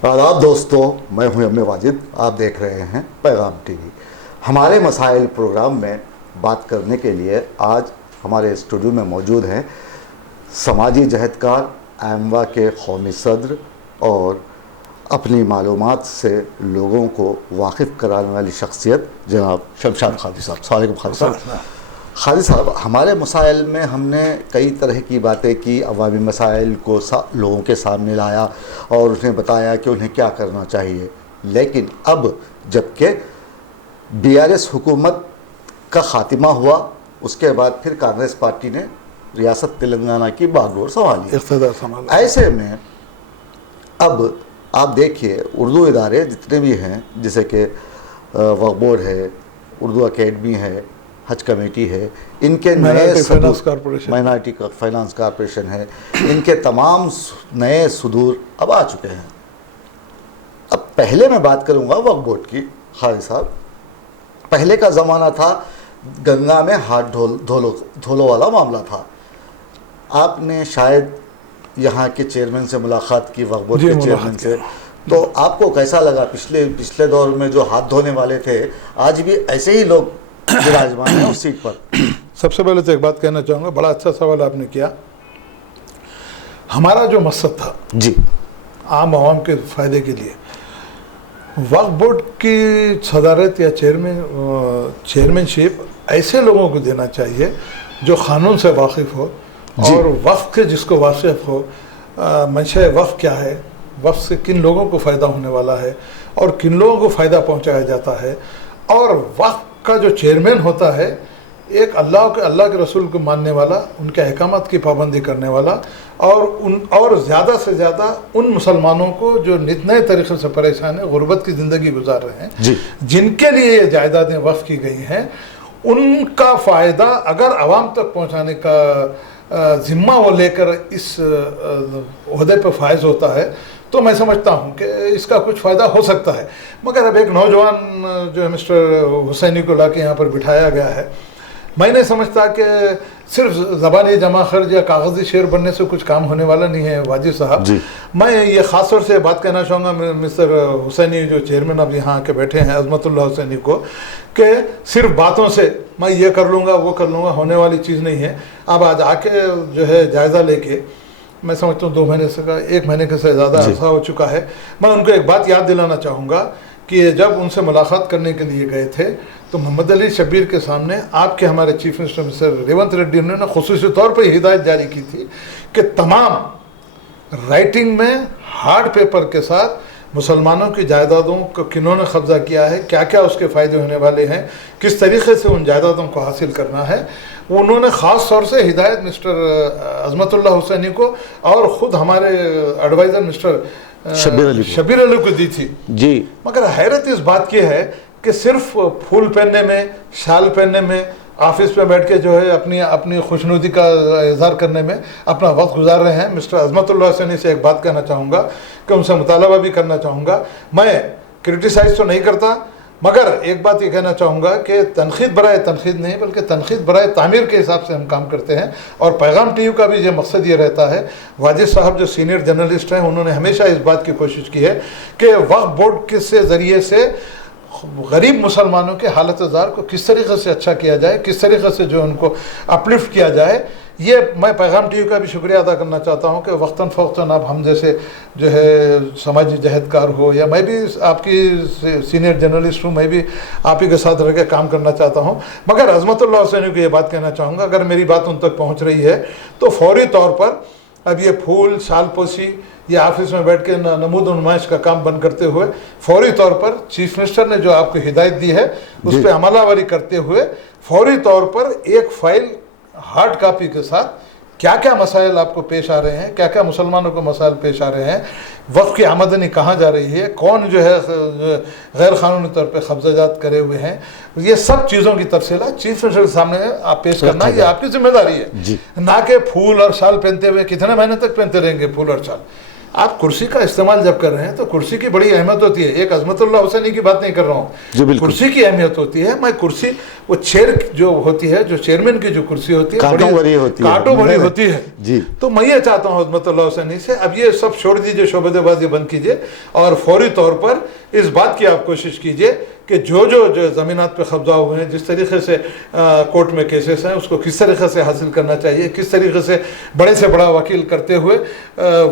आदाब दोस्तों, मैं हूं एम ए वाजिद। आप देख रहे हैं पैगाम टीवी। हमारे मसाइल प्रोग्राम में बात करने के लिए आज हमारे स्टूडियो में मौजूद हैं समाजी जहदकार, एमवा के कौमी सदर और अपनी मालूमात से लोगों को वाकिफ़ कराने वाली शख्सियत जनाब शमशाद खादी साहब। अस्सलाम वालेकुम खादी साहब। खादी साहब, हमारे मसाइल में हमने कई तरह की बातें की, अवामी मसाइल को लोगों के सामने लाया और उसने बताया कि उन्हें क्या करना चाहिए। लेकिन अब जबकि BRS हुकूमत का ख़ात्मा हुआ, उसके बाद फिर कांग्रेस पार्टी ने रियासत तेलंगाना की बागडोर संभाली। ऐसे में अब आप देखिए, उर्दू इदारे जितने भी हैं, जैसे कि वक्फ बोर्ड है, उर्दू अकेडमी है, हज कमेटी है, इनके नए माइनॉरिटी फाइनेंस कॉरपोरेशन है, इनके तमाम नए सुदूर अब आ चुके हैं। अब पहले मैं बात करूंगा वक्फ बोर्ड की। खादी साहब, पहले का ज़माना था गंगा में हाथ धोलो वाला मामला था। आपने शायद यहाँ के चेयरमैन से मुलाकात की, वक्फ बोर्ड के चेयरमैन से, तो आपको कैसा लगा? पिछले दौर में जो हाथ धोने वाले थे, आज भी ऐसे ही लोग विराजमान है उस सीट पर। सबसे पहले तो एक बात कहना चाहूँगा, बड़ा अच्छा सवाल आपने किया। हमारा जो मकसद था जी, आम आवाम के फ़ायदे के लिए, वक्फ बोर्ड की सदारत या चेयरमैनशिप ऐसे लोगों को देना चाहिए जो क़ानून से वाकिफ़ हो और वक्फ के जिसको वाकिफ़ हो, मंशा वक्फ क्या है, वक्फ से किन लोगों को फ़ायदा होने वाला है और किन लोगों को फ़ायदा पहुँचाया जाता है। और वक्फ का जो चेयरमैन होता है, एक अल्लाह के रसूल को मानने वाला, उनके अहकामात की पाबंदी करने वाला और ज़्यादा से ज़्यादा उन मुसलमानों को जो नित नए तरीक़े से परेशान है, गुर्बत की ज़िंदगी गुजार रहे हैं, जिनके लिए ये जायदादें वक्फ की गई हैं, उनका फ़ायदा अगर आवाम तक पहुँचाने का ज़िम्मा वो लेकर इस ओहदे पर फायज होता है, तो मैं समझता हूँ कि इसका कुछ फ़ायदा हो सकता है। मगर अब एक नौजवान जो मिस्टर हुसैनी को लाके यहाँ पर बिठाया गया है, मैं नहीं समझता कि सिर्फ ज़बानी जमा खर्च या कागज़ी शेर बनने से कुछ काम होने वाला नहीं है वाजिद साहब। मैं ये ख़ास तौर से बात कहना चाहूँगा मिस्टर हुसैनी जो चेयरमैन अब यहाँ आके बैठे हैं, अज़मतुल्लाह हुसैनी को, कि सिर्फ बातों से मैं ये कर लूँगा वो कर लूँगा होने वाली चीज़ नहीं है। अब आज आके जो है जायज़ा लेके, मैं समझता हूँ 2 महीने से 1 महीने के से ज़्यादा अर्सा हो चुका है। मैं उनको एक बात याद दिलाना चाहूँगा कि जब उनसे मुलाकात करने के लिए गए थे तो मोहम्मद अली शब्बीर के सामने आपके हमारे chief minister mister Revanth Reddy ने खुसूसी तौर पर हिदायत जारी की थी कि तमाम राइटिंग में हार्ड पेपर के साथ मुसलमानों की जायदादों को किन्होंने कब्ज़ा किया है, क्या क्या उसके फ़ायदे होने वाले हैं, किस तरीके से उन जायदादों को हासिल करना है, उन्होंने ख़ास तौर से हिदायत मिस्टर अज़मतुल्लाह हुसैनी को और ख़ुद हमारे एडवाइज़र मिस्टर शब्बीर अली को दी थी जी। मगर हैरत इस बात की है कि सिर्फ फूल पहनने में, शाल पहनने में, ऑफिस में बैठ के जो है अपनी खुशनुदी का इजहार करने में अपना वक्त गुजार रहे हैं। मिस्टर अज़मतुल्लाह हुसैनी से एक बात कहना चाहूँगा कि उनसे मुतालबा भी करना चाहूँगा। मैं क्रिटिसाइज़ तो नहीं करता, मगर एक बात ये कहना चाहूँगा कि तनखीद बराए तनखीद नहीं बल्कि तनखीद बराए तामीर के हिसाब से हम काम करते हैं। और पैगाम टीवी का भी ये मकसद ये रहता है, वाजिद साहब जो सीनियर जर्नलिस्ट हैं, उन्होंने हमेशा इस बात की कोशिश की है कि वक्फ बोर्ड के ज़रिए से गरीब मुसलमानों के हालत ज़ार को किस तरीक़े से अच्छा किया जाए, किस तरीक़े से जो उनको अपलिफ्ट किया जाए। ये मैं पैगाम टीवी का भी शुक्रिया अदा करना चाहता हूँ कि वक्तन फ़ौक़तन आप हम जैसे जो है समाजी जहदकार हो, या मैं भी आपकी सीनियर जर्नलिस्ट हूँ, मैं भी आप ही के साथ रह के काम करना चाहता हूँ। मगर अज़मतुल्लाह हुसैनी को ये बात कहना चाहूँगा, अगर मेरी बात उन तक पहुँच रही है तो फौरी तौर पर अब ये फूल शाल पोशी या ऑफिस में बैठ के नमूद नुमाइश का काम बंद करते हुए फौरी तौर पर चीफ मिनिस्टर ने जो आपको हिदायत दी है उस पर अमलावरी करते हुए फौरी तौर पर एक फ़ाइल हार्ड कापी के साथ क्या क्या मसाइल आपको पेश आ रहे हैं, क्या क्या मुसलमानों को मसाइल पेश आ रहे हैं, वक्फ की आमदनी कहाँ जा रही है, कौन जो है गैर क़ानूनी तौर पे कब्ज़ाजात करे हुए हैं, ये सब चीज़ों की तफसीलात चीफ मिनिस्टर के सामने आप पेश करना, ये आपकी जिम्मेदारी है। ना कि फूल और शाल पहनते हुए कितने महीने तक पहनते रहेंगे फूल और शाल। आप कुर्सी का इस्तेमाल जब कर रहे हैं तो कुर्सी की बड़ी अहमियत होती है। एक अजमतुल्लाह हुसैनी की बात नहीं कर रहा जी, हूँ, बिल्कुल। कुर्सी की अहमियत होती है। मैं कुर्सी, वो चेयर जो होती है, जो चेयरमैन की जो कुर्सी होती है, कांटों भरी होती है, कांटों भरी होती है जी। तो मैं ये चाहता हूँ अजमतुल्लाह हुसैनी से, अब ये सब छोड़ दीजिए, शोबेबाजी बंद कीजिए और फौरी तौर पर इस बात की आप कोशिश कीजिए कि जो ज़मीनात पे कब्जा हुए हैं, जिस तरीके से कोर्ट में केसेस हैं, उसको किस तरीके से हासिल करना चाहिए, किस तरीके से बड़े से बड़ा वकील करते हुए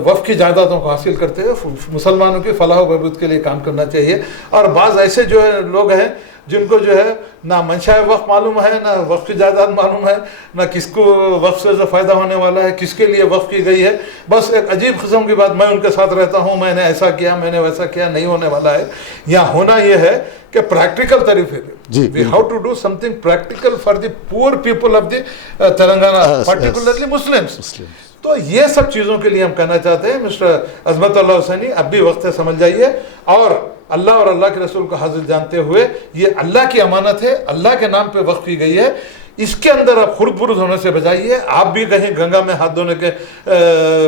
वफ़ की जायदादों को हासिल करते हुए मुसलमानों की फलाह बहबूद के लिए काम करना चाहिए। और बाज़ ऐसे जो है लोग हैं जिनको जो है ना मंशा वक़्फ मालूम है, ना वक़्फ की जायदाद मालूम है, ना किसको वक़्फ से जो फ़ायदा होने वाला है, किसके लिए वक़्फ की गई है। बस एक अजीब किस्म की बात, मैं उनके साथ रहता हूँ, मैंने ऐसा किया, मैंने वैसा किया, नहीं होने वाला है। यहाँ होना यह है कि प्रैक्टिकल तरीके जी, we how to do something practical for the poor people of the Telangana, particularly Muslims. तो ये सब चीज़ों के लिए हम कहना चाहते हैं मिस्टर अजमतुल्लाह हुसैनी, अब भी वक्त है, समझ जाइए और अल्लाह के रसूल को हाजिर जानते हुए, ये अल्लाह की अमानत है, अल्लाह के नाम पे वक्फ की गई है, इसके अंदर आप खुर्द बुर्द होने से बचाइए। आप भी कहीं गंगा में हाथ धोने के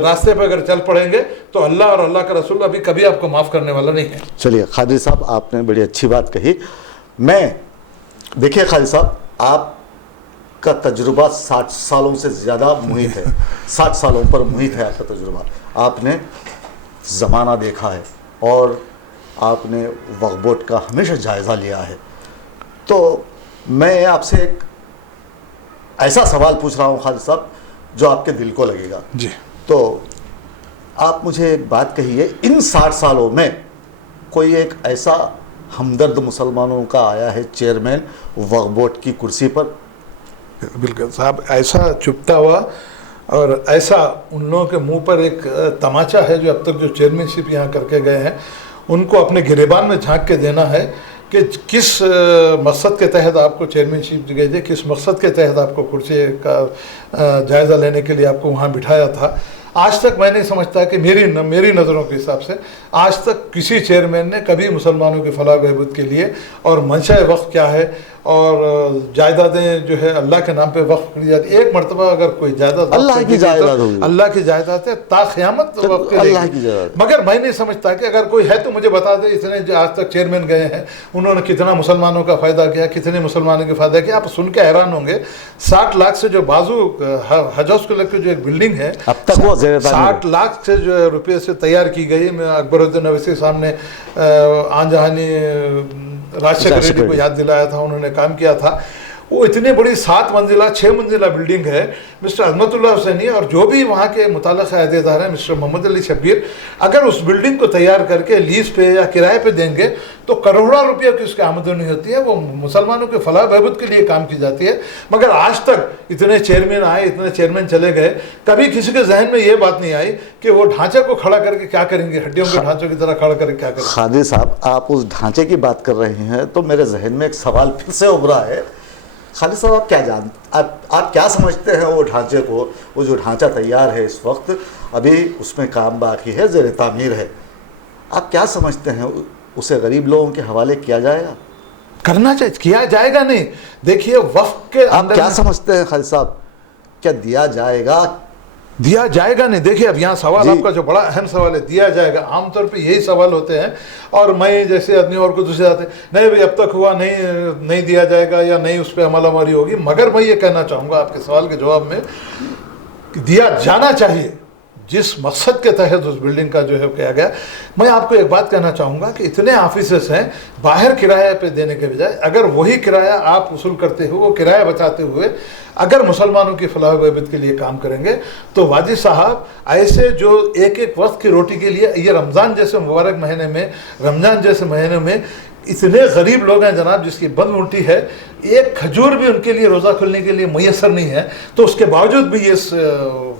रास्ते पर अगर चल पड़ेंगे तो अल्लाह और अल्लाह का रसूल अभी कभी आपको माफ़ करने वाला नहीं है। चलिए खादिर साहब, आपने बड़ी अच्छी बात कही। देखिए खादिर साहब, आपका तजुर्बा 60 सालों से ज़्यादा मुहित है, 60 सालों पर मुहित है आपका तजुर्बा। आपने ज़माना देखा है और आपने वक्फ बोर्ड का हमेशा जायज़ा लिया है। तो मैं आपसे एक ऐसा सवाल पूछ रहा हूँ खालिद साहब जो आपके दिल को लगेगा जी। तो आप मुझे एक बात कहिए, इन 60 सालों में कोई एक ऐसा हमदर्द मुसलमानों का आया है चेयरमैन वक्फ बोर्ड की कुर्सी पर? बिल्कुल साहब, ऐसा चुपता हुआ और ऐसा उन लोगों के मुंह पर एक तमाचा है जो अब तक जो चेयरमैनशिप यहाँ करके गए हैं, उनको अपने गिरेबान में झांक के देना है कि किस मकसद के तहत आपको चेयरमैनशिप दी गई थी, किस मकसद के तहत आपको कुर्सी का जायज़ा लेने के लिए आपको वहाँ बिठाया था। आज तक मैं नहीं समझता कि मेरी नज़रों के हिसाब से आज तक किसी चेयरमैन ने कभी मुसलमानों की फलाह बहबूद के लिए और मंशा वक्फ क्या है और जायदादें जो है अल्लाह के नाम पे वक्फ करी जाती, एक मरतबा अगर कोई जायदाद अल्लाह की जायदाद होगी, अल्लाह की जायदाद है, ताक़यामत वक्त अल्लाह की जायदाद। मगर मैं नहीं समझता कि अगर कोई है तो मुझे बता दे, इतने जो आज तक चेयरमैन गए हैं उन्होंने कितना मुसलमानों का फ़ायदा किया, कितने मुसलमानों का फ़ायदा किया। आप सुन के हैरान होंगे, 60 लाख से जो बाजू हज हाउस को लेकर जो एक बिल्डिंग है, अब तक वो 60 लाख से जो रुपये से तैयार की गई। मैं अकबरुद्दीन अवैसी साहब ने आन जहानी राजशेखर रेड्डी को याद दिलाया था, उन्होंने काम किया था। वो इतनी बड़ी 7 मंजिला 6 मंजिला बिल्डिंग है मिस्टर अजमतुल्लाह हुसैनी, और जो भी वहाँ के मुताल्लिक़ अहदेदार हैं मिस्टर मोहम्मद अली शब्बीर, अगर उस बिल्डिंग को तैयार करके लीज पे या किराए पे देंगे तो करोड़ों रुपये की उसकी आमदनी होती है, वो मुसलमानों के फलाह बहबूद के लिए काम की जाती है। मगर आज तक इतने चेयरमैन आए, इतने चेयरमैन चले गए, कभी किसी के जहन में ये बात नहीं आई कि वो ढांचे को खड़ा करके क्या करेंगे, हड्डियों के ढांचों की तरह खड़ा करके क्या करेंगे। खादिर साहब, आप उस ढांचे की बात कर रहे हैं तो मेरे जहन में एक सवाल फिर से उभरा है। खालिद साहब, आप क्या आप क्या समझते हैं वो ढांचे को? वो जो ढांचा तैयार है इस वक्त, अभी उसमें काम बाकी है, ज़ेर तामीर है, आप क्या समझते हैं उसे गरीब लोगों के हवाले किया जाएगा? करना चाहिए, किया जाएगा नहीं। देखिए वफ़्क़ के आप क्या समझते हैं खालिद साहब, क्या दिया जाएगा? दिया जाएगा नहीं। देखिए अब यहाँ सवाल आपका जो बड़ा अहम सवाल है, दिया जाएगा, आमतौर पे यही सवाल होते हैं। और मैं जैसे आदमी और को दूसरे आते नहीं भाई अब तक हुआ नहीं दिया जाएगा या नहीं उस पर अमलावरी होगी। मगर मैं ये कहना चाहूँगा आपके सवाल के जवाब में कि दिया जाना चाहिए जिस मकसद के तहत उस बिल्डिंग का जो है किया गया। मैं आपको एक बात कहना चाहूँगा कि इतने ऑफिसेस हैं, बाहर किराया पे देने के बजाय अगर वही किराया आप वसूल करते हुए, वो किराया बचाते हुए अगर मुसलमानों की फलाह बहबूद के लिए काम करेंगे तो वाजी साहब ऐसे जो एक एक वक्त की रोटी के लिए, ये रमज़ान जैसे मुबारक महीने में, रमज़ान जैसे महीने में इतने गरीब लोग हैं जनाब जिसकी बंद उल्टी है, एक खजूर भी उनके लिए रोज़ा खुलने के लिए मैसर नहीं है। तो उसके बावजूद भी ये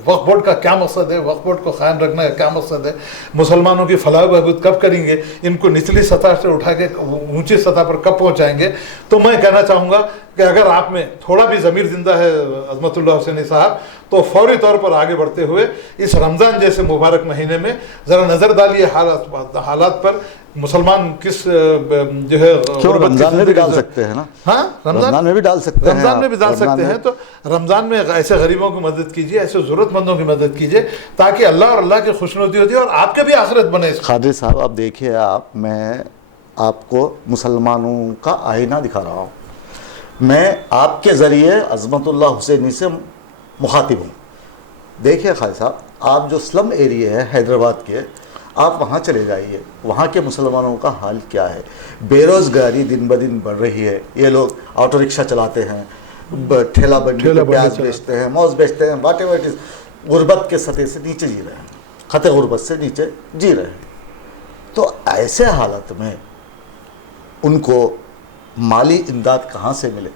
वक्फ बोर्ड का क्या मकसद है, वक्फ बोर्ड को कायम रखने का क्या मकसद है, मुसलमानों की फलाह बहबूद कब करेंगे, इनको निचली सतह से उठा के ऊंची सतह पर कब पहुंचाएंगे। तो मैं कहना चाहूँगा कि अगर आप में थोड़ा भी ज़मीर जिंदा है अजमतुल्लाह हुसैनी साहब, तो फौरी तौर पर आगे बढ़ते हुए इस रमज़ान जैसे मुबारक महीने में ज़रा नज़र डालिए हालात पर। मुसलमान किस जो है क्यों रमज़ान में भी डाल सकते हैं ना? हाँ, रमज़ान में भी डाल सकते हैं, रमज़ान में भी डाल रमज़ान सकते में। हैं। तो रमज़ान में ऐसे गरीबों की मदद कीजिए, ऐसे ज़रूरतमंदों की मदद कीजिए, ताकि अल्लाह और अल्लाह की खुशनुदी होती है और आपके भी आखिरत बने इसमें। खादिर साहब, आप देखिए, मैं आपको मुसलमानों का आईना दिखा रहा हूँ। मैं आपके ज़रिए अज़मतुल्लाह हुसैनी से मुखातिब हूँ। देखिए खालिद साहब, आप जो स्लम एरिया है हैदराबाद के, आप वहाँ चले जाइए, वहाँ के मुसलमानों का हाल क्या है। बेरोज़गारी दिन ब दिन बढ़ रही है। ये लोग ऑटो रिक्शा चलाते हैं, ठेला बंडी पे प्याज बेचते हैं, मौज बेचते हैं, वाट एवर इट इज़, गुर्बत के सतह से नीचे जी रहे हैं, खते गुर्बत से नीचे जी रहे हैं। तो ऐसे हालत में उनको माली इमदाद कहाँ से मिले?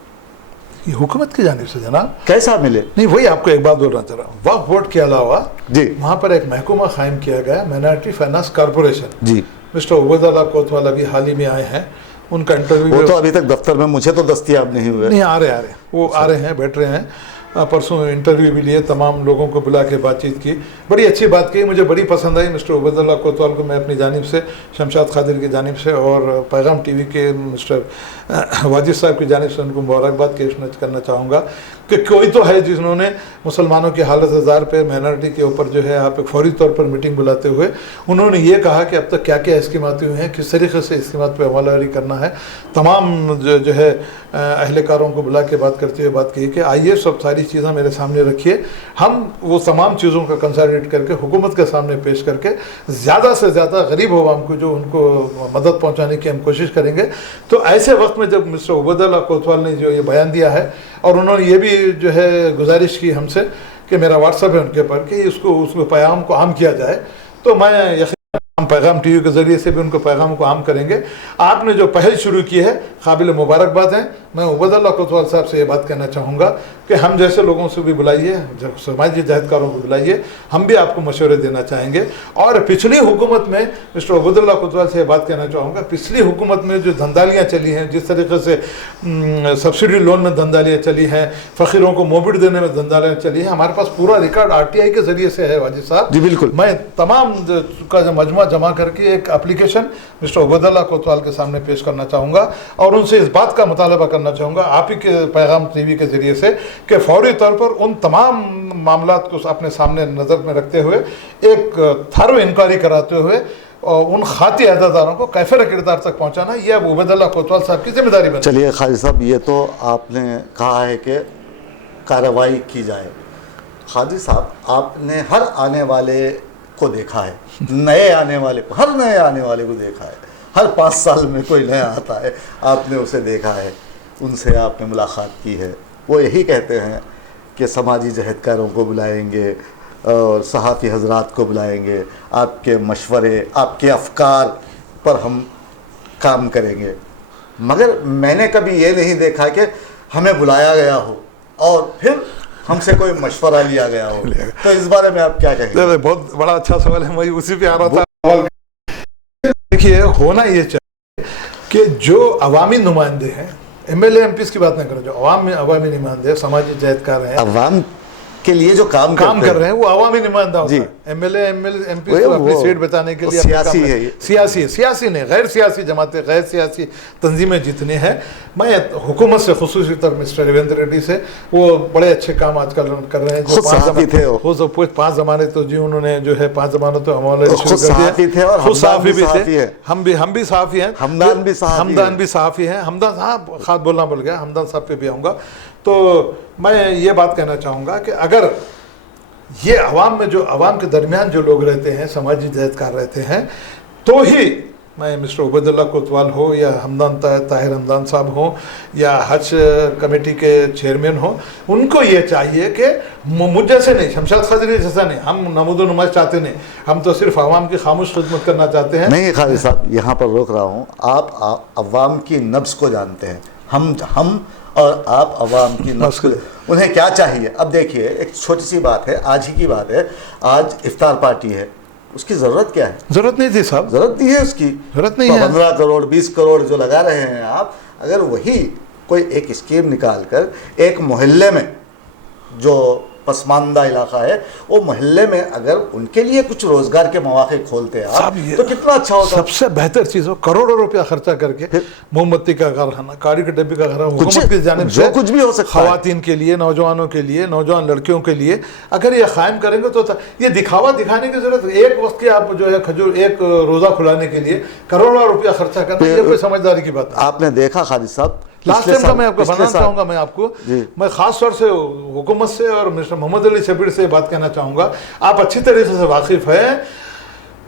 ये हुकूमत की जानिब से जनाब। कैसा मिले? नहीं, वही आपको एक बात बोलना चाह रहा हूँ। वक्फ बोर्ड के अलावा जी, वहाँ पर एक महकमा कायम किया गया, माइनॉरिटी फाइनेंस कॉरपोरेशन। जी, मिस्टर उबैदुल्लाह कोतवाल अभी हाल ही में आए हैं, उनका इंटरव्यू वो तो अभी तक दफ्तर में मुझे तो दस्तयाब नहीं हुए। नहीं, आ रहे वो आ रहे हैं, बैठ रहे हैं। परसों इंटरव्यू भी लिए, तमाम लोगों को बुला के बातचीत की, बड़ी अच्छी बात की, मुझे बड़ी पसंद आई। मिस्टर उबैदुल्लाह कोतवाल को मैं अपनी जानिब से, शमशाद खादिर की जानिब से और पैगाम टीवी के मिस्टर वाजिद साहब की जानिब से उनको मुबारकबाद पेश करना चाहूँगा कि कोई तो है जिन्होंने मुसलमानों की हालत हज़ार पे, माइनॉरिटी के ऊपर जो है आप एक फौरी तौर पर मीटिंग बुलाते हुए उन्होंने ये कहा कि अब तक क्या क्या स्कीमात हुई हैं, किस तरीके से स्कीमात पर अमलवारी करना है। तमाम जो है अहलकारों को बुला के बात करते हुए बात कही कि आइए सब सारी चीज़ें मेरे सामने रखिए, हम वो तमाम चीज़ों का कंसोलिडेट करके हुकूमत के सामने पेश करके ज़्यादा से ज़्यादा गरीब अवाम को जो उनको मदद पहुँचाने की हम कोशिश करेंगे। तो ऐसे वक्त में जब मिस्टर उबैदुल्लाह कोतवाल ने जो ये बयान दिया है और उन्होंने ये भी जो है गुजारिश की हमसे कि मेरा व्हाट्सएप है उनके पर कि उसको पैगाम को आम किया जाए, तो मैं हम पैगाम टीवी के ज़रिए से भी उनको पैगाम को आम करेंगे। आपने जो पहल शुरू की है काबिल मुबारकबाद है। मैं उबैदुल्लाह कोतवाल साहब से ये बात कहना चाहूँगा कि हम जैसे लोगों से भी बुलाइए, जब समाजी जहदकारों को बुलाइए, हम भी आपको मशवरे देना चाहेंगे। और पिछली हुकूमत में मिस्टर उबैदुल्लाह कोतवाल से ये बात कहना चाहूँगा, पिछली हुकूमत में जो धंधालियाँ चली हैं, जिस तरीके से सब्सिडी लोन में धंधालियाँ चली हैं, फ़कीरों को मोबिट देने में धंधालियाँ चली हैं, हमारे पास पूरा रिकॉर्ड RTI के ज़रिए से है वाजिद साहब। जी बिल्कुल। मैं तमाम का जो मजमा जमा करके एक एप्लीकेशन मिस्टर उबैदुल्लाह कोतवाल के सामने पेश करना चाहूँगा और उनसे इस बात का मुतालबा करना चाहूँगा आप ही के पैगाम टीवी के ज़रिए से कि फौरी तौर पर उन तमाम मामलात को अपने सामने नज़र में रखते हुए एक थरो इंक्वायरी कराते हुए और उन खाती अहदेदारों को कैफिर किरदार तक पहुँचाना, यह अब उबैदुल्लाह कोतवाल साहब की जिम्मेदारी बनी। चलिए खालिद साहब, ये तो आपने कहा है कि कार्रवाई की जाए। खालिद साहब, आपने हर आने वाले को देखा है, नए आने वाले को, हर नए आने वाले को देखा है, हर 5 साल में कोई नया आता है, आपने उसे देखा है, उनसे आपने मुलाकात की है। वो यही कहते हैं कि समाजी जहदकारों को बुलाएंगे और सहाफ़ी हजरात को बुलाएंगे, आपके मशवरे, आपके अफकार पर हम काम करेंगे। मगर मैंने कभी ये नहीं देखा कि हमें बुलाया गया हो और फिर हमसे कोई मशवरा लिया गया हो। तो इस बारे में आप क्या कहेंगे? बहुत बड़ा अच्छा सवाल है, मैं उसी पे आ रहा था। देखिए, होना ये चाहिए कि जो अवामी नुमाइंदे हैं, MLA MPs की बात नहीं करो, जो अवामी नुमाइंदे समाजी जहदकार हैं, अवाम के लिए जो काम कर रहे हैं, वो अवामी नुमाइंदा होता जी। है। MLA MPs को अपनी सीट बचाने के लिए सियासी है ये। सियासी नहीं, गैर सियासी जमातें, गैर सियासी तंजीमें जितनी हैं। मैं हुकूमत से खुसूसी तौर मिस्टर रेवेंद्र रेड्डी से, वो बड़े अच्छे काम आजकल कर रहे हैं। खुद सहाफ़ी थे वो। 5 ज़माने तो जी उन्होंने जो है 5 ज़मानों तो अमल खुद सहाफ़ी थे और खुद सहाफ़ी भी सहाफ़ी थे। हम भी सहाफ़ी हैं, हमदान भी सहाफ़ी हैं। हमदान साहब, खास बोलना भूल गया, हमदान साहब पे भी आऊँगा। तो मैं ये बात कहना चाहूँगा कि अगर ये अवाम में, जो अवाम के दरमियान जो लोग रहते हैं, समाजी जहदकार रहते हैं, तो ही मैं मिस्टर उबैदुल्लाह कोतवाल हो या हमदान ताहिर हमदान साहब हो या हज कमेटी के चेयरमैन हो, उनको ये चाहिए कि मुझ जैसे नहीं, शमशाद खादिर जैसा नहीं, हम नमूदो नुमाइश चाहते नहीं, हम तो सिर्फ अवाम की खामोश खिदमत करना चाहते हैं। नहीं खालिद साहब, यहाँ पर रोक रहा हूँ। आप अवाम की नब्ज़ को जानते हैं, हम और आप अवाम की नब्ज़ को, उन्हें क्या चाहिए। अब देखिए, एक छोटी सी बात है, आज ही की बात है, आज इफ्तार पार्टी है, उसकी ज़रूरत क्या है? ज़रूरत नहीं थी साहब, ज़रूरत नहीं है उसकी, ज़रूरत नहीं है। 15 करोड़ 20 करोड़ जो लगा रहे हैं आप, अगर वही कोई एक स्कीम निकाल कर एक मोहल्ले में जो पसमानदा इलाका है, वो मोहल्ले में अगर उनके लिए कुछ रोजगार के मौके खोलते साहब, आप ये तो कितना अच्छा होता। सबसे बेहतर चीज़ हो, करोड़ों रुपया खर्चा करके मोमबत्ती का कारखाना, काड़ी के डब्बे का कारखाना, हुकूमत की जानिब जो से कुछ भी हो सकता है। खवातीन के लिए, नौजवानों के लिए, नौजवान लड़कियों के लिए अगर ये कायम करेंगे तो ये दिखावा दिखाने की जरूरत, एक वक्त की आप जो है खजूर एक रोज़ा खुलाने के लिए करोड़ों रुपया खर्चा करना, ये कोई समझदारी की बात नहीं। आपने देखा खालिद साहब, लास्ट टाइम का मैं आपको बताना चाहूँगा, मैं आपको जी। मैं खास तौर से हुकूमत से और मिस्टर मोहम्मद अली शबीर से बात कहना चाहूँगा, आप अच्छी तरीके से वाकिफ़ हैं।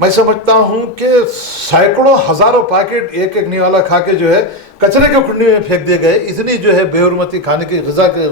मैं समझता हूँ कि सैकड़ों हज़ारों पैकेट एक एक निवाला खा के जो है कचरे के कुंडी में फेंक दिए गए, इतनी जो है बेहुरमती खाने की ग़िज़ा के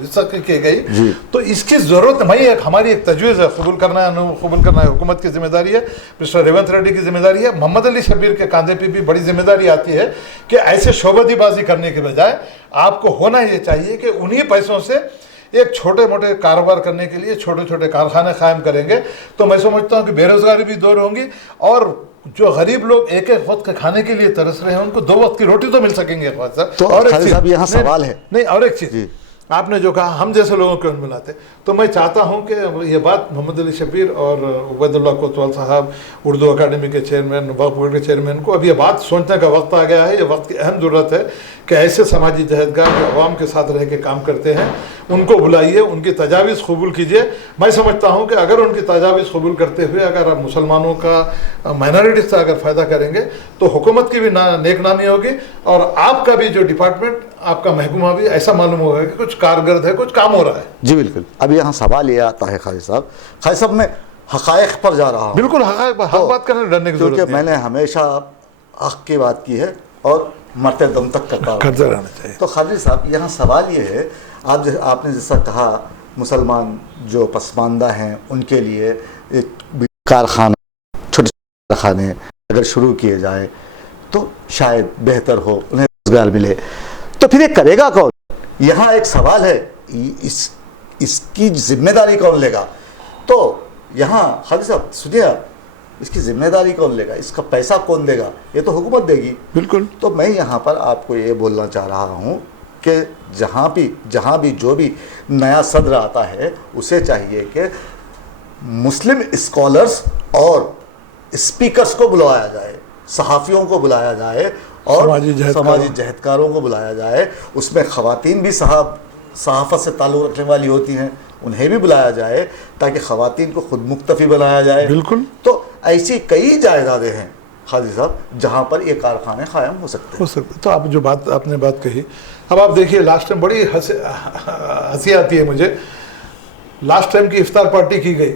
रिसक की गई। तो इसकी ज़रूरत नहीं है, हमारी एक तजवीज़ है, कबूल करना है, हुकूमत की जिम्मेदारी है, मिस्टर रेवंत रेड्डी की जिम्मेदारी है, मोहम्मद अली शबीर के कंधे पे भी बड़ी जिम्मेदारी आती है कि ऐसे शोबदीबाजी करने के बजाय आपको होना ये चाहिए कि उन्हीं पैसों से एक छोटे मोटे कारोबार करने के लिए छोटे छोटे कारखाने कायम करेंगे, तो मैं समझता हूँ कि बेरोज़गारी भी दूर होंगी और जो गरीब लोग एक एक वक्त के खाने के लिए तरस रहे हैं उनको दो वक्त की रोटी तो मिल सकेंगे। तो और एक खालिद साहब यहाँ सवाल है, नहीं, और एक चीज़ आपने जो कहा हम जैसे लोगों को क्यों मिलाते, तो मैं चाहता हूं कि ये बात मोहम्मद अली शबीर और उबैदुल्लाह कोतवाल साहब, उर्दू अकादमी के चेयरमैन, वक्फ बोर्ड के चेयरमैन को अब ये बात सोचने का वक्त आ गया है। ये वक्त की अहम ज़रूरत है कि ऐसे समाजी जहदगार जो अवाम के साथ रह के काम करते हैं उनको बुलाइए, उनकी तजावीज़ कबूल कीजिए। मैं समझता हूँ कि अगर उनकी तजावीज़ कबूल करते हुए अगर आप मुसलमानों का, माइनॉरिटी से अगर फ़ायदा करेंगे तो हुकूमत की भी नेक नामी होगी और आपका भी जो डिपार्टमेंट, आपका महकमा भी ऐसा मालूम होगा कि कुछ कारगर है, कुछ काम हो रहा है। जी बिल्कुल। अब यहाँ सवाल ये आता है खालिद साहब, मैं हक़ाइक़ पर जा रहा हूँ। बिल्कुल हक़ बात करने डरने की जरूरत क्योंकि मैंने हमेशा हक़ की बात की है और मरते दम तक करते रहना चाहिए। तो खालिद साहब यहाँ सवाल ये है, आपने जैसा कहा मुसलमान जो पसमानदा हैं उनके लिए एक कारखाना, छोटे कारखाने अगर शुरू किए जाए तो शायद बेहतर हो, उन्हें रोजगार मिले, तो फिर ये करेगा कौन? यहाँ एक सवाल है, इसकी जिम्मेदारी कौन लेगा? तो यहाँ खालिद साहब सुनिए आप, इसकी जिम्मेदारी कौन लेगा, इसका पैसा कौन देगा? ये तो हुकूमत देगी। बिल्कुल। तो मैं यहाँ पर आपको ये बोलना चाह रहा हूँ कि जहाँ भी जो भी नया सदर आता है उसे चाहिए कि मुस्लिम स्कॉलर्स और स्पीकर्स को बुलाया जाए, सहाफ़ियों को बुलाया जाए और समाजी जहदकारों को बुलाया जाए। उसमें ख़वातीन भी सहाफ़त से ताल्लुक़ रखने वाली होती हैं, उन्हें भी बुलाया जाए ताकि ख़वातीन को खुद मुक्तफ़ी बनाया जाए। बिल्कुल। तो ऐसी कई जायदादें हैं खालिद साहब जहाँ पर ये कारखाने क़ायम हो सकते हैं। तो आप जो आपने बात कही, अब आप देखिए लास्ट टाइम बड़ी हंसी आती है मुझे। लास्ट टाइम की इफ्तार पार्टी की गई,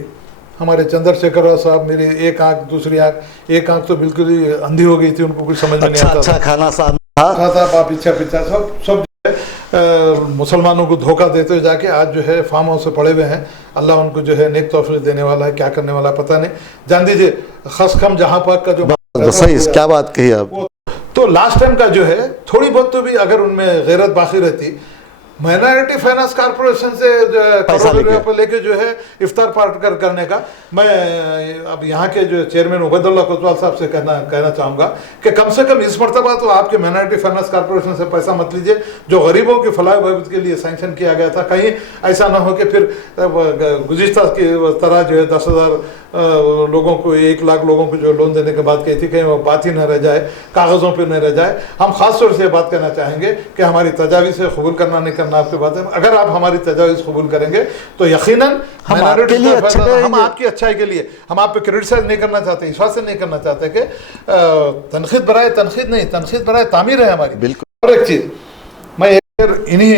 हमारे चंद्रशेखर साहब, मेरी एक आँख दूसरी आँख, एक आँख तो बिल्कुल ही अंधी हो गई थी, उनको कुछ समझ में नहीं आता। अच्छा खाना साहब था पीछा सब मुसलमानों को धोखा देते हुए जाके आज जो है फार्म हाउस से पड़े हुए हैं। अल्लाह उनको जो है नेक तौफीक देने वाला है, क्या करने वाला है पता नहीं। जान दीजिए खसखम जहाँ पाक का जो सही, क्या बात कही आप। तो लास्ट टाइम का जो है थोड़ी बहुत तो भी अगर उनमें गैरत बाकी रहती, माइनॉरिटी फाइनेंस कॉर्पोरेशन से करोड़ों लेके जो है इफ्तार पार्टी करने का, मैं अब यहाँ के जो चेयरमैन उबैदुल्लाह कोतवाल साहब से कहना चाहूँगा कि कम से कम इस मरतबा तो आपके माइनॉरिटी फाइनेंस कॉर्पोरेशन से पैसा मत लीजिए जो गरीबों की फलाह बहबूद के लिए सैंक्शन किया गया था। कहीं ऐसा ना हो कि फिर गुज़िश्ता की तरह जो है 10,000 लोगों को, 1 लाख लोगों को जो लोन देने के बाद कही थी, कहीं वो बात ही न रह जाए, कागज़ों पर न रह जाए। हम खास तौर से बात करना चाहेंगे कि हमारी तजावीज़ से कबूल करना नहीं करना आपकी बात है, अगर आप हमारी तजावीज़ कबूल करेंगे तो यकीनन हम आपकी अच्छाई के लिए, हम आप पे क्रिटिसाइज नहीं करना चाहते, इस बात से नहीं करना चाहते कि तनखीद बराए तनखीद नहीं, तनखीद बराए तामीर है हमारी। बिल्कुल। और एक चीज़ मैं इन्हीं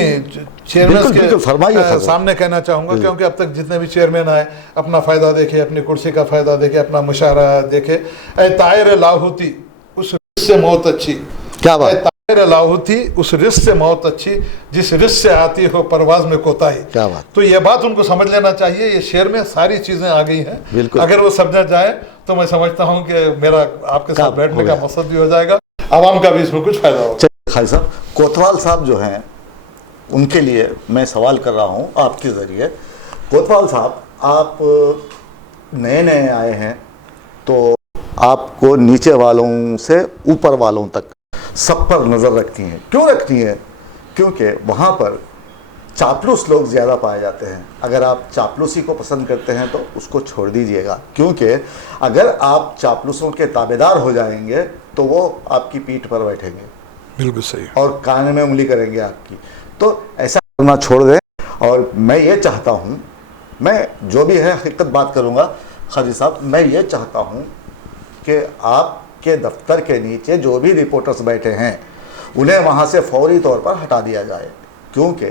चेयरमैन के सामने कहना चाहूँगा, क्योंकि अब तक जितने भी चेयरमैन आए अपना फ़ायदा देखे, अपनी कुर्सी का फ़ायदा देखे, अपना मुशारा देखे। ऐ तायर लाहौती उस रिस्क से मौत अच्छी, क्या बात। तायर लाहौती उस रिस्क से मौत अच्छी जिस रिस्क से आती हो परवाज में कोताही। क्या बात। तो ये बात उनको समझ लेना चाहिए, ये शेर में सारी चीज़ें आ गई हैं। अगर वो समझा जाए तो मैं समझता हूँ कि मेरा आपके साथ बैठने का मकसद भी हो जाएगा, आवाम का भी इसमें कुछ फ़ायदा होगा। खालिद साहब, कोतवाल साहब जो हैं उनके लिए मैं सवाल कर रहा हूं आपके ज़रिए। कोतवाल साहब, आप नए आए हैं तो आपको नीचे वालों से ऊपर वालों तक सब पर नज़र रखती हैं। क्यों रखती हैं? क्योंकि वहाँ पर चापलूस लोग ज़्यादा पाए जाते हैं। अगर आप चापलूसी को पसंद करते हैं तो उसको छोड़ दीजिएगा, क्योंकि अगर आप चापलूसों के ताबेदार हो जाएंगे तो वो आपकी पीठ पर बैठेंगे, बिल्कुल सही। और कान में उंगली करेंगे आपकी। तो ऐसा करना छोड़ दें। और मैं ये चाहता हूँ, मैं जो भी है हकीकत बात करूँगा खाजी साहब, मैं ये चाहता हूँ कि आपके दफ्तर के नीचे जो भी रिपोर्टर्स बैठे हैं उन्हें वहाँ से फौरी तौर पर हटा दिया जाए, क्योंकि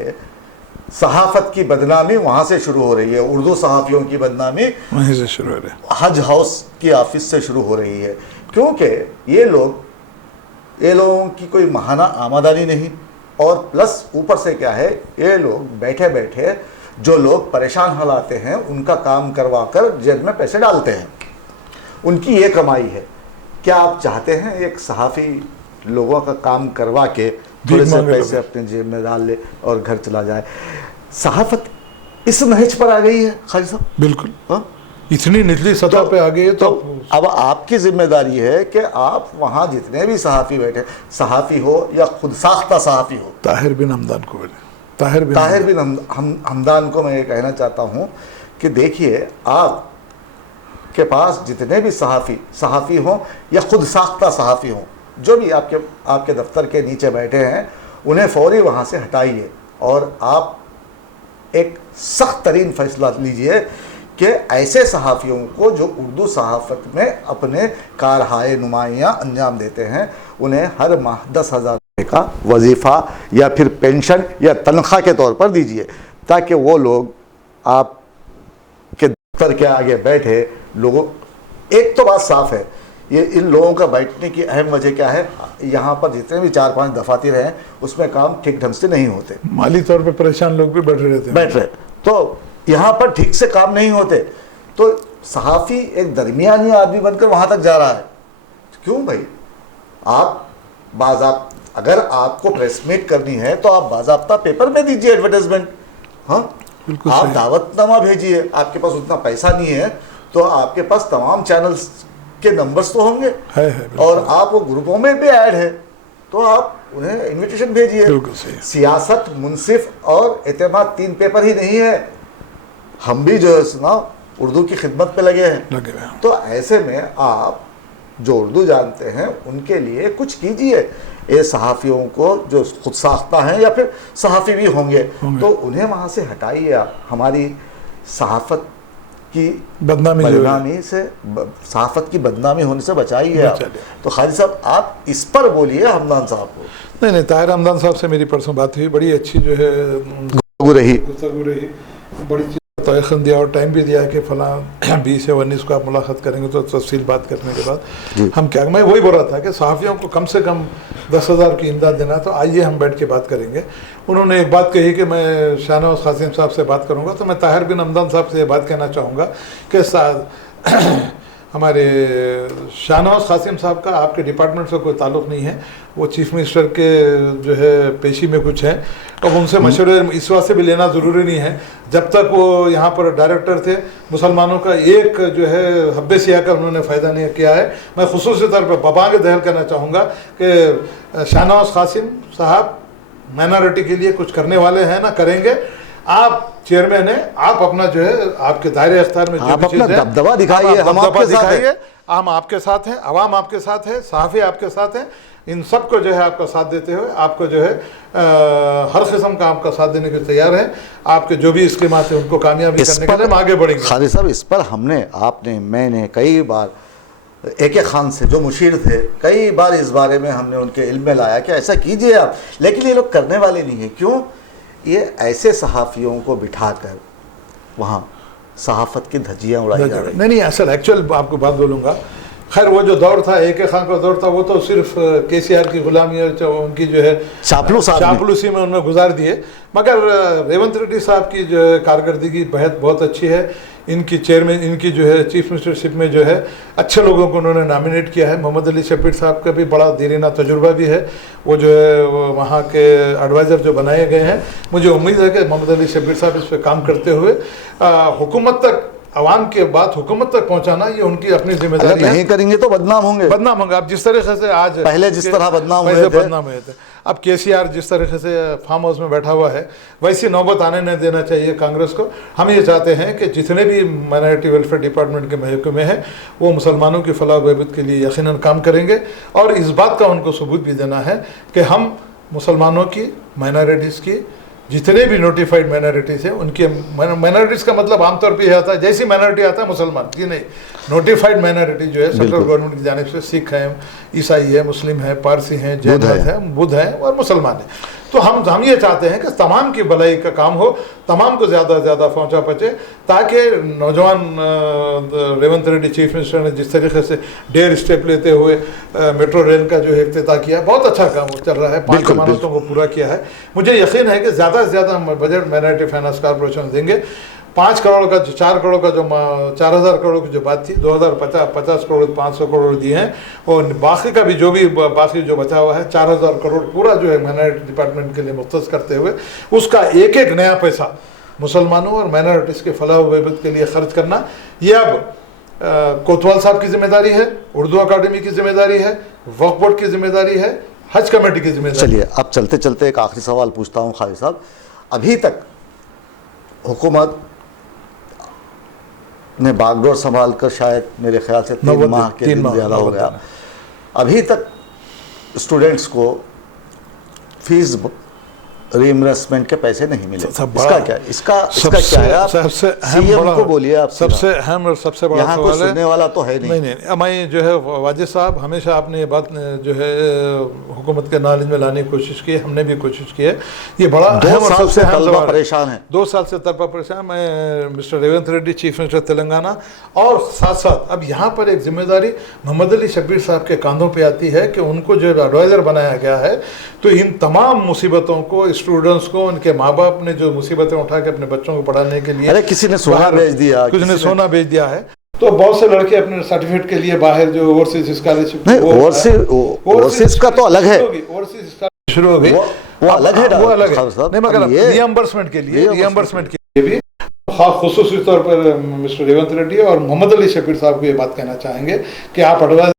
सहाफ़त की बदनामी वहाँ से शुरू हो रही है। उर्दू सहाफ़ियों की बदनामी वहीं से शुरू हो रही है, हज हाउस की ऑफिस से शुरू हो रही है, क्योंकि ये लोगों की कोई महाना आमदनी नहीं, और प्लस ऊपर से क्या है, ये लोग बैठे बैठे जो लोग परेशान हलाते हैं उनका काम करवा कर जेब में पैसे डालते हैं, उनकी ये कमाई है। क्या आप चाहते हैं एक सहाफ़ी लोगों का काम करवा के थोड़े से पैसे अपने जेब में डाल ले और घर चला जाए? सहाफ़त इस नहज पर आ गई है खालिद साहब, बिल्कुल। हाँ? इतनी निचली सतह पे आ गई है। तो अब आपकी जिम्मेदारी है कि आप वहाँ जितने भी सहाफ़ी बैठे, सहाफ़ी हो या खुद साख्ता सहाफ़ी हो, ताहिर बिन हमदान को बोले, ताहिर बिन हमदान को मैं ये कहना चाहता हूँ कि देखिए, आप के पास जितने भी सहाफ़ी हों या खुद साख्ता सहाफ़ी हों, जो भी आपके दफ्तर के नीचे बैठे हैं, उन्हें फौरी वहाँ से हटाइए और आप एक सख्त तरीन फैसला लीजिए कि ऐसे सहाफ़ियों को जो उर्दू सहाफ़त में अपने कारहाय नुमाइयाँ अंजाम देते हैं, उन्हें हर माह 10,000 रुपये का वजीफ़ा या फिर पेंशन या तनख्वाह के तौर पर दीजिए, ताकि वो लोग आपके दफ्तर के आगे बैठे लोगों। एक तो बात साफ़ है, ये इन लोगों का बैठने की अहम वजह क्या है, यहाँ पर जितने भी 4-5 दफातर हैं उसमें काम ठीक ढंग से नहीं होते, माली तौर पे परेशान लोग भी बैठ रहे, तो यहाँ पर ठीक से काम नहीं होते। तो सहाफ़ी एक दरमियानी आदमी बनकर वहाँ तक जा रहा है। क्यों भाई, अगर आपको प्रेस मीट करनी है तो आप बाज़ाब्ता पेपर में दीजिए एडवर्टाइजमेंट, हाँ, आप दावतनामा भेजिए। आपके पास उतना पैसा नहीं है तो आपके पास तमाम चैनल्स के नंबर्स तो होंगे और आप वो ग्रुपों में भी ऐड है, तो आप उन्हें इनविटेशन भेजिए। सियासत, मुनसिफ और एतमाद 3 पेपर ही नहीं है, हम भी जो है सुना उर्दू की खिदमत पे लगे हैं। तो ऐसे में आप जो उर्दू जानते हैं उनके लिए कुछ कीजिए। ये सहाफ़ियों को जो खुद साख्ता हैं या फिर सहाफ़ी भी होंगे तो उन्हें वहाँ से हटाइए। आप हमारी सहाफ़त की बदनामी से, सहाफ़त की बदनामी होने से बचाइए आप। तो खालिद साहब, आप इस पर बोलिए हमदान साहब को। नहीं, ताहिर हमदान साहब से मेरी परसों बात हुई, बड़ी अच्छी जो है गुफ्तगू रही, बड़ी चीज़ तयखन दिया और टाइम भी दिया कि फलां 20 या 19 को आप मुलाकात करेंगे। तो तफसील बात करने के बाद हम क्या, मैं वही बोल रहा था कि सहाफ़ियों को कम से कम 10,000 की इमदाद देना, तो आइए हम बैठ के बात करेंगे। उन्होंने एक बात कही कि मैं शाहनवाज़ कासिम साहब से बात करूंगा, तो मैं ताहिर बिन हमदान साहब से ये बात कहना चाहूँगा कि हमारे शाहनवाज़ कासिम साहब का आपके डिपार्टमेंट से कोई ताल्लुक़ नहीं है, वो चीफ़ मिनिस्टर के जो है पेशी में कुछ हैं, अब उनसे मशवरे इस वास्ते भी लेना ज़रूरी नहीं है। जब तक वो यहाँ पर डायरेक्टर थे, मुसलमानों का एक जो है हब्बे सिया का उन्होंने फ़ायदा नहीं किया है। मैं खुसूसी तौर पर बबांग दहल करना चाहूँगा कि शाहनवाज़ कासिम साहब माइनॉरिटी के लिए कुछ करने वाले हैं ना, करेंगे। आप चेयरमैन है, आप अपना जो है आपके दायरे अख्तियार में आप अपना दबदबा दिखाइए, हम आपके साथ हैं, अवाम आपके साथ है, सहाफ़ी आपके साथ हैं। इन सब को जो है आपका साथ देते हुए आपको जो है हर किस्म का आपका साथ देने के तैयार है। आपके जो भी इस्कीमात हैं उनको कामयाबी करने के लिए हम आगे बढ़ेंगे। खालिद साहब, इस पर मैंने कई बार AK खान से जो मुशीर थे, कई बार इस बारे में हमने उनके इल्म में लाया कि ऐसा कीजिए आप, लेकिन ये लोग करने वाले नहीं हैं। क्यों? ये ऐसे सहाफ़ियों को बिठाकर वहाँ सहाफ़त की धज्जियाँ उड़ाई जा रही। नहीं, असल एक्चुअल आपको बात बोलूँगा, खैर वो जो दौर था AK खान का दौर था, वो तो सिर्फ KCR की गुलामी और उनकी जो है चापलूसी में उनमें गुजार दिए। मगर रेवंत रेड्डी साहब की जो है कारकर्दगी बहुत अच्छी है। इनकी चेयरमैन, इनकी जो है चीफ मिनिस्टरशिप में जो है अच्छे लोगों को उन्होंने नॉमिनेट किया है। मोहम्मद अली शब्बीर साहब का भी बड़ा देरीना तजुर्बा भी है, वो जो है वहाँ के एडवाइज़र जो बनाए गए हैं। मुझे उम्मीद है कि मोहम्मद अली शब्बीर साहब इस पर काम करते हुए हुकूमत तक आवाम के बात हुकूमत तक पहुंचाना ये उनकी अपनी अगर जिम्मेदारी है। नहीं करेंगे तो बदनाम होंगे। बदनाम होंगे। आप जिस तरीके से आज पहले जिस तरह बदनाम हुए पहले थे। बदनाम हुए थे, अब केसीआर जिस तरीके से फार्म हाउस में बैठा हुआ है, वैसी नौबत आने नहीं देना चाहिए कांग्रेस को। हम ये चाहते हैं कि जितने भी माइनॉरिटी वेलफेयर डिपार्टमेंट के महकमे हैं वो मुसलमानों की फलाह बहबूद के लिए यकीनन काम करेंगे, और इस बात का उनको सबूत भी देना है कि हम मुसलमानों की, माइनॉरिटीज़ की, जितने भी नोटिफाइड माइनॉरिटीज़ हैं उनकी, माइनॉरिटीज़ का मतलब आमतौर पे ये आता है जैसी माइनॉरिटी आता है मुसलमान की नहीं, नोटिफाइड माइनॉरिटी जो है सेंट्रल गवर्नमेंट की जानिब से सिख हैं, ईसाई है, मुस्लिम है, पारसी हैं, जैन है, बुद्ध हैं और मुसलमान हैं। तो हम ये चाहते हैं कि तमाम की भलाई का काम हो, तमाम को ज़्यादा से ज़्यादा पहुँचा पचे, ताकि नौजवान रेवंत रेड्डी चीफ मिनिस्टर ने जिस तरीके से डेयर स्टेप लेते हुए मेट्रो रेल का जो है इफ्तिताह किया, बहुत अच्छा काम चल रहा है, 5 जमानतों को पूरा किया है। मुझे यकीन है कि ज़्यादा से ज़्यादा बजट माइनॉरिटी फाइनेंस कॉर्पोरेशन देंगे। 5 करोड़ का, 4 करोड़ का जो 4000 करोड़ की जो बात थी, 2050 करोड़ 500 करोड़ दिए हैं, और बाकी का भी जो भी बाकी जो बचा हुआ है 4000 करोड़ पूरा जो है माइनॉरिटी डिपार्टमेंट के लिए मुख्तस करते हुए उसका एक एक नया पैसा मुसलमानों और माइनॉरिटीज़ के फलाह बहबूद के लिए खर्च करना, ये अब कोतवाल साहब की जिम्मेदारी है, उर्दू अकादमी की जिम्मेदारी है, वक्फ बोर्ड की जिम्मेदारी है, हज कमेटी की जिम्मेदारी। चलिए अब चलते चलते एक आखिरी सवाल पूछता हूँ खालिद साहब, अभी तक हुकूमत ने बागडोर संभाल कर शायद मेरे ख्याल से 3 माह के दिन ज़्यादा हो गया, अभी तक स्टूडेंट्स को फीस रीइंबर्समेंट के पैसे नहीं मिले। इसका क्या, इसका क्या है? आप सबसे सीएम को बोलिए, आप सबसे अहम और सबसे बड़ा यहाँ कोई सुनने वाला तो है नहीं। नहीं, मैं जो है वाजिद साहब हमेशा आपने ये बात जो है हुकूमत के नॉलेज में लाने की कोशिश की है, हमने भी कोशिश की है। ये बड़ा 2 साल से तलबा परेशान है, 2 साल से तलबा परेशान। मैं mister Revanth Reddy chief minister Telangana, और साथ साथ अब यहाँ पर एक जिम्मेदारी मोहम्मद अली शब्बीर साहब के कांधों पे आती है कि उनको जो एडवाइज़र बनाया गया है, तो इन तमाम मुसीबतों को, स्टूडेंट्स को, उनके माँ बाप ने जो मुसीबतें उठा के अपने बच्चों को पढ़ाने के लिए, अरे किसी ने सोना भेज दिया, किसी ने सोना भेज दिया है, तो बहुत से लड़के अपने सर्टिफिकेट के लिए बाहर जो ओवरसीज स्कॉलरशिप, नहीं ओवरसीज का तो अलग है, ओवरसीज स्कॉलरशिप शुरू हो गई, वो अलग है, वो अलग है। नहीं, मगर रियम्बर्समेंट के लिए भी खुसूसी तौर पर मिस्टर रेवंत रेड्डी और मोहम्मद अली शब्बीर साहब को ये बात कहना चाहेंगे कि आप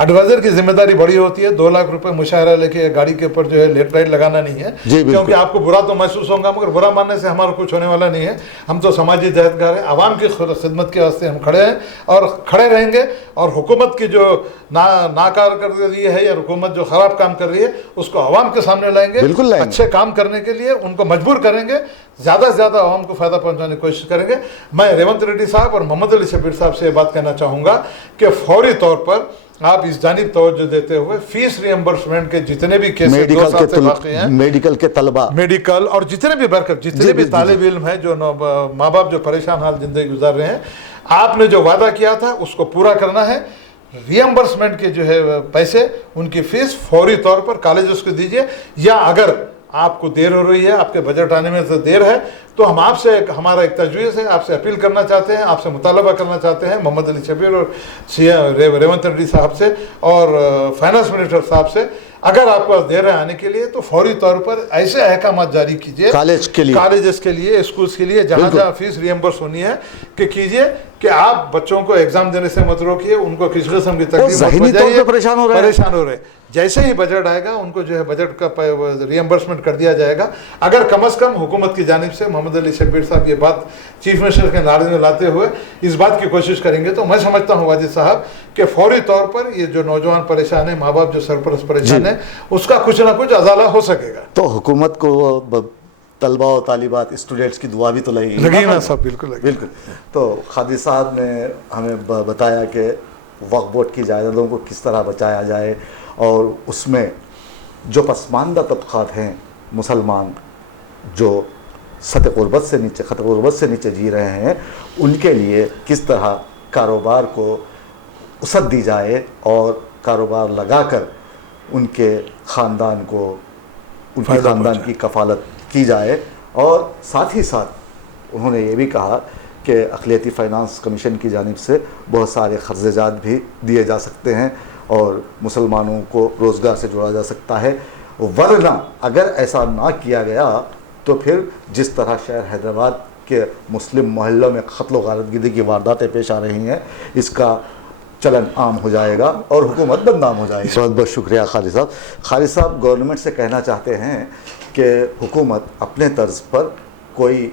एडवाइजर की जिम्मेदारी बड़ी होती है। 2 लाख रुपए मुशायरा लेके गाड़ी के ऊपर जो है लेट राइट लगाना नहीं है, क्योंकि आपको बुरा तो महसूस होगा, मगर बुरा मानने से हमारा कुछ होने वाला नहीं है। हम तो समाजी जहतगार हैं, आवाम की खिदमत के वास्ते हम खड़े हैं और खड़े रहेंगे, और हुकूमत की जो नाकारकर्दगी है या हुकूमत जो ख़राब काम कर रही है उसको आवाम के सामने लाएंगे, अच्छे काम करने के लिए उनको मजबूर करेंगे, ज़्यादा से ज़्यादा आवाम को फ़ायदा पहुंचाने की कोशिश करेंगे। मैं रेवंत रेड्डी साहब और मोहम्मद अली शब्बीर साहब से ये बात कहना चाहूँगा कि फौरी तौर पर आप इस जानिब तवज्जो देते हुए फीस रियम्बर्समेंट के जितने भी केस 2 साल से बाकी हैं, मेडिकल के तलबा, मेडिकल और जितने भी वर्कर, जितने भी तालिब इल्म हैं, जो माँ बाप जो परेशान हाल जिंदगी गुजार रहे हैं, आपने जो वादा किया था उसको पूरा करना है। रियम्बर्समेंट के जो है पैसे, उनकी फीस फौरी तौर पर कॉलेजेस को दीजिए, या अगर आपको देर हो रही है, आपके बजट आने में तो देर है, तो हम आपसे, हमारा एक तजवीज़ है, आपसे अपील करना चाहते हैं, आपसे मुतालबा करना चाहते हैं मोहम्मद अली शब्बीर और रेवंत रेड्डी साहब से और फाइनेंस मिनिस्टर साहब से, अगर आपके पास देर है आने के लिए तो फौरी तौर पर ऐसे अहकाम जारी कीजिए कॉलेजेस के लिए, स्कूल्स के लिए, जहाँ जहाँ फीस रियम्बर्स होनी है कि कीजिए, कि आप बच्चों को एग्जाम देने से मत रोकिए, उनको किसी किस्म की तकलीफ, परेशान हो रहे हैं। जैसे ही बजट आएगा उनको जो है बजट का रियम्बर्समेंट कर दिया जाएगा। अगर कम से कम हुकूमत की जानिब से मोहम्मद अली शब्बीर साहब ये बात चीफ मिनिस्टर के नारे में लाते हुए इस बात की कोशिश करेंगे, तो मैं समझता हूँ वाजिद साहब कि फौरी तौर पर ये जो नौजवान परेशान है, माँ बाप जो सरपरस्त परेशान है, उसका कुछ ना कुछ अजाला हो सकेगा। तो हुकूमत को तलबा और तालिबात, स्टूडेंट्स की दुआ भी तो लगेगी ना सब, बिल्कुल। तो खादी साहब ने हमें बताया कि वक्फ बोर्ड की जायदादों को किस तरह बचाया जाए, और उसमें जो पसमानदा तबक़ात हैं मुसलमान, जो खत ग़ुरबत से नीचे जी रहे हैं, उनके लिए किस तरह कारोबार को वसअत दी जाए और कारोबार लगाकर उनके ख़ानदान को, उनके ख़ानदान की कफ़ालत की जाए। और साथ ही साथ उन्होंने ये भी कहा कि अक़लियती फ़ाइनेंस कमीशन की जानिब से बहुत सारे ख़र्ज़ात भी दिए जा सकते हैं और मुसलमानों को रोज़गार से जोड़ा जा सकता है, वरना अगर ऐसा ना किया गया तो फिर जिस तरह शहर हैदराबाद कि मुस्लिम मोहल्लों में क़त्ल गारतगिरी की वारदातें पेश आ रही हैं, इसका चलन आम हो जाएगा और हुकूमत बदनाम हो जाएगी। बहुत बहुत शुक्रिया खालिद साहब। खालिद साहब गवर्नमेंट से कहना चाहते हैं कि हुकूमत अपने तर्ज पर कोई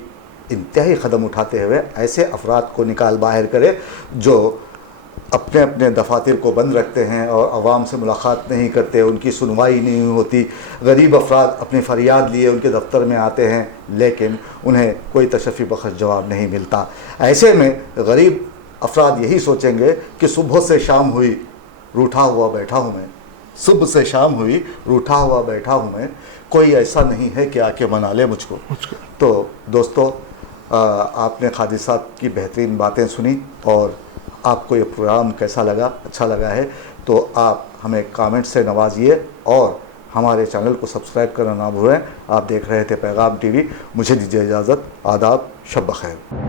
इंतहाई क़दम उठाते हुए ऐसे अफराद को निकाल बाहर करे जो अपने अपने दफातर को बंद रखते हैं और आवाम से मुलाकात नहीं करते, उनकी सुनवाई नहीं होती। गरीब अफराद अपनी फ़रियाद लिए उनके दफ्तर में आते हैं लेकिन उन्हें कोई तशफ़ी बख्श जवाब नहीं मिलता। ऐसे में गरीब अफराद यही सोचेंगे कि सुबह से शाम हुई रूठा हुआ बैठा हूँ मैं, सुबह से शाम हुई रूठा हुआ बैठा हूँ मैं, कोई ऐसा नहीं है कि आके मना ले मुझको। तो दोस्तों, आपने खालिद साहब की बेहतरीन बातें सुनी और आपको ये प्रोग्राम कैसा लगा, अच्छा लगा है तो आप हमें कमेंट से नवाजिए और हमारे चैनल को सब्सक्राइब करना ना भूलें। आप देख रहे थे पैगाम टीवी। मुझे दीजिए इजाज़त। आदाब, शब बख़ैर।